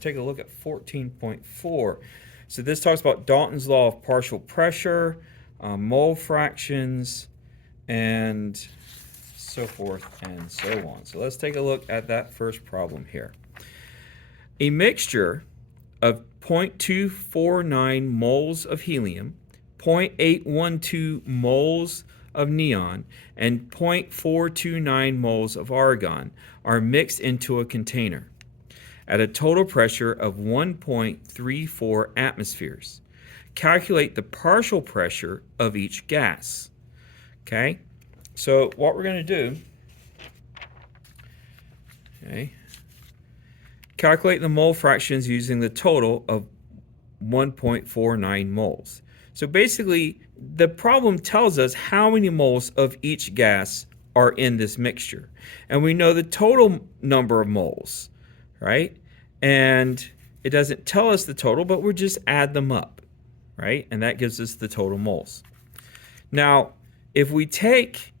take a look at 14.4. So this talks about Dalton's law of partial pressure, mole fractions, and so forth and so on. So let's take a look at that first problem here. A mixture of 0.249 moles of helium, 0.812 moles of neon, and 0.429 moles of argon are mixed into a container at a total pressure of 1.34 atmospheres. Calculate the partial pressure of each gas. Okay, so what we're going to do, calculate the mole fractions using the total of 1.49 moles. So basically, the problem tells us how many moles of each gas are in this mixture. And we know the total number of moles, right? And it doesn't tell us the total, but we'll just add them up, right? And that gives us the total moles. Now, if we take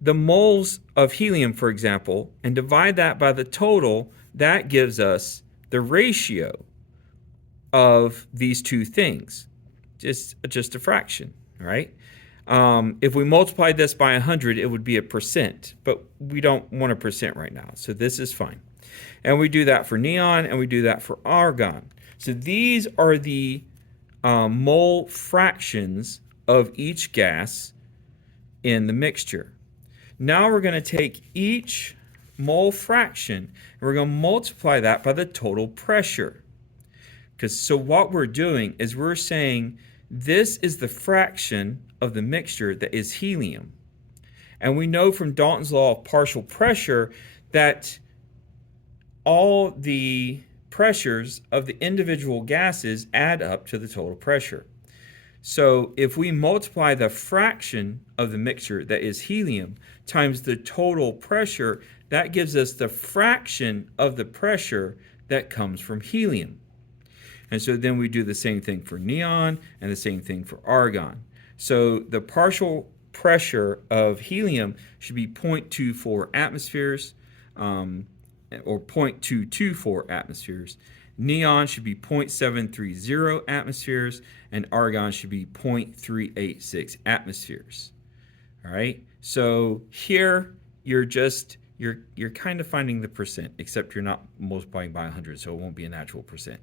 the moles of helium, for example, and divide that by the total, that gives us the ratio of these two things, just a fraction, right? If we multiply this by 100, it would be a percent, but we don't want a percent right now, so this is fine. And we do that for neon, and we do that for argon. So these are the mole fractions of each gas in the mixture. Now we're going to take each mole fraction, and we're going to multiply that by the total pressure. So what we're doing is we're saying this is the fraction of the mixture that is helium. And we know from Dalton's law of partial pressure that all the pressures of the individual gases add up to the total pressure. So if we multiply the fraction of the mixture that is helium times the total pressure, that gives us the fraction of the pressure that comes from helium. And so then we do the same thing for neon and the same thing for argon. So the partial pressure of helium should be 0.24 atmospheres, or 0.224 atmospheres. Neon should be 0.730 atmospheres, and argon should be 0.386 atmospheres. All right. So here you're kind of finding the percent, except you're not multiplying by 100, so it won't be an actual percent.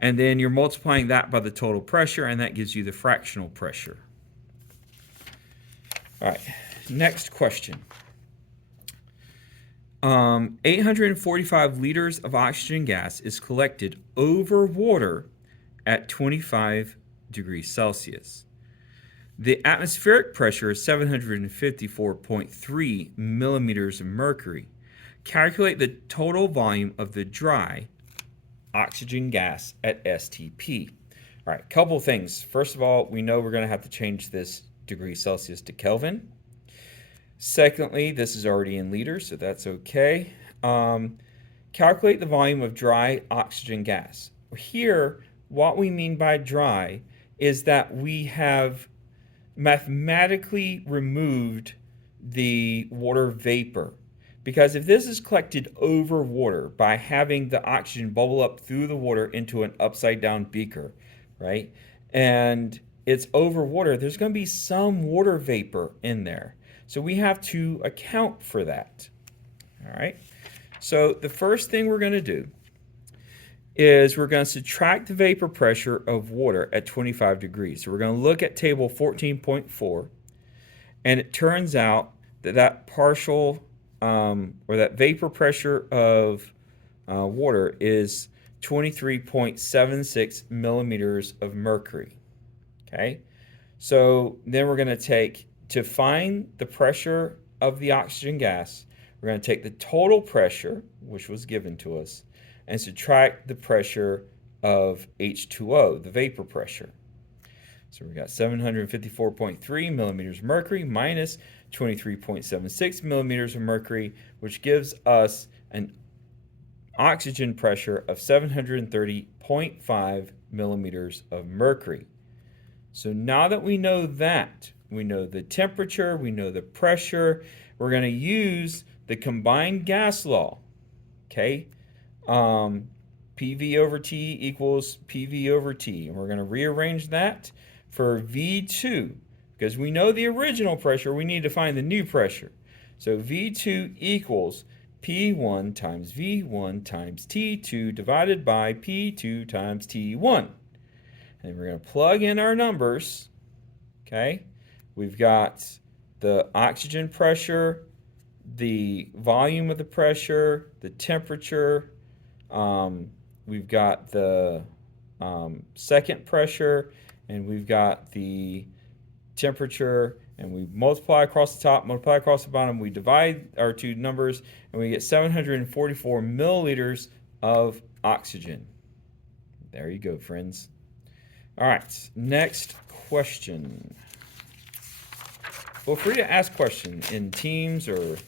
And then you're multiplying that by the total pressure, and that gives you the fractional pressure. All right, next question. 845 liters of oxygen gas is collected over water at 25 degrees Celsius. The atmospheric pressure is 754.3 millimeters of mercury. Calculate the total volume of the dry oxygen gas at STP. All right, couple things. First of all, we know we're going to have to change this degrees Celsius to Kelvin. Secondly, this is already in liters, so that's okay. Calculate the volume of dry oxygen gas. Here, what we mean by dry is that we have mathematically removed the water vapor. Because if this is collected over water by having the oxygen bubble up through the water into an upside down beaker, right? And it's over water, there's going to be some water vapor in there. So we have to account for that. All right. So the first thing we're going to do is we're going to subtract the vapor pressure of water at 25 degrees. So we're going to look at table 14.4, and it turns out that that partial or that vapor pressure of water is 23.76 millimeters of mercury. Okay, so then we're going to take, to find the pressure of the oxygen gas, we're going to take the total pressure, which was given to us, and subtract the pressure of H2O, the vapor pressure. So we got 754.3 millimeters of mercury minus 23.76 millimeters of mercury, which gives us an oxygen pressure of 730.5 millimeters of mercury. So now that we know that, we know the temperature, we know the pressure, we're going to use the combined gas law, okay, PV over T equals PV over T. And we're going to rearrange that for V2. Because we know the original pressure, we need to find the new pressure. So V2 equals P1 times V1 times T2 divided by P2 times T1. And we're going to plug in our numbers. Okay, we've got the oxygen pressure, the volume of the pressure, the temperature. We've got the second pressure, and we've got the temperature, and we multiply across the top, multiply across the bottom. We divide our two numbers, and we get 744 milliliters of oxygen. There you go, friends. All right, next question. Feel free to ask questions in Teams or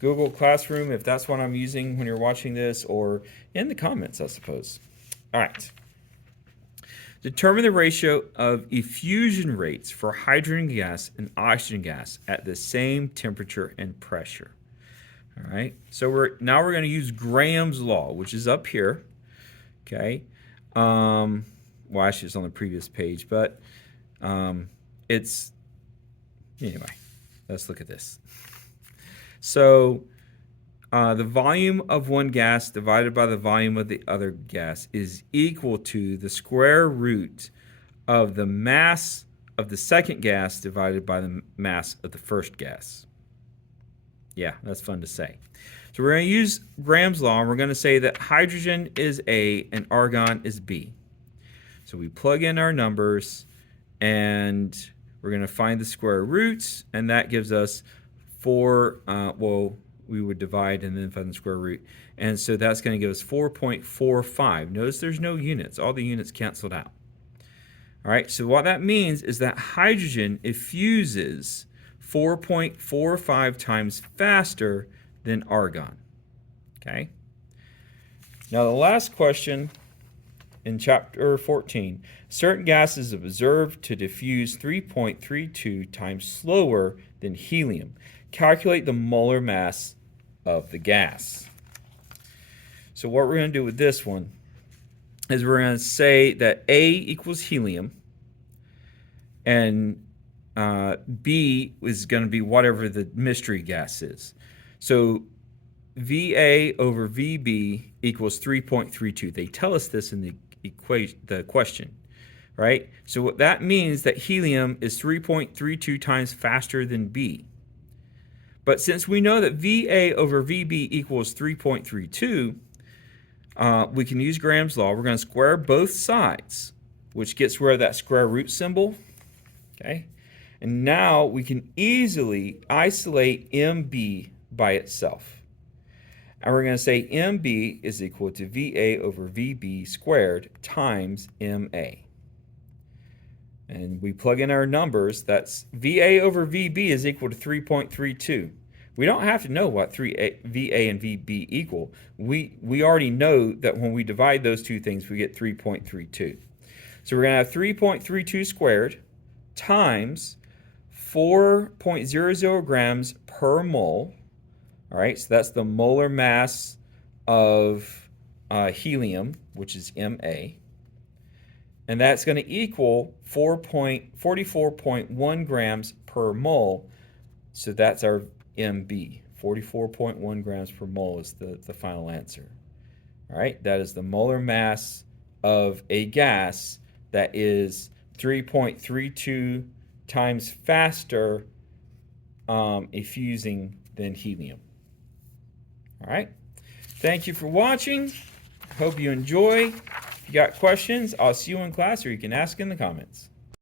Google Classroom if that's what I'm using when you're watching this, or in the comments, I suppose. All right. Determine the ratio of effusion rates for hydrogen gas and oxygen gas at the same temperature and pressure. All right. So now we're going to use Graham's law, which is up here. Okay. Well, actually, it's on the previous page, but it's anyway. Let's look at this. So the volume of one gas divided by the volume of the other gas is equal to the square root of the mass of the second gas divided by the mass of the first gas. Yeah, that's fun to say. So we're going to use Graham's law, and we're going to say that hydrogen is A and argon is B. So we plug in our numbers, and we're going to find the square roots, and that gives us 4, we would divide and then find the square root. And so that's going to give us 4.45. Notice there's no units. All the units canceled out. All right, so what that means is that hydrogen effuses 4.45 times faster than argon. Okay? Now the last question in chapter 14. Certain gases are observed to diffuse 3.32 times slower than helium. Calculate the molar mass of the gas. So what we're going to do with this one is we're going to say that A equals helium, and B is going to be whatever the mystery gas is. So VA over VB equals 3.32. They tell us this in the question, right? So what that means that helium is 3.32 times faster than B. But since we know that VA over VB equals 3.32, we can use Graham's law. We're going to square both sides, which gets rid of that square root symbol. Okay? And now we can easily isolate MB by itself. And we're going to say MB is equal to VA over VB squared times MA. And we plug in our numbers. That's VA over VB is equal to 3.32. We don't have to know what VA and VB equal. We already know that when we divide those two things, we get 3.32. So we're going to have 3.32 squared times 4.00 grams per mole. All right, so that's the molar mass of helium, which is Ma. And that's going to equal 44.1 grams per mole. So that's our MB. 44.1 grams per mole is the final answer. All right, that is the molar mass of a gas that is 3.32 times faster effusing than helium. All right, thank you for watching. Hope you enjoy. If you got questions, I'll see you in class, or you can ask in the comments.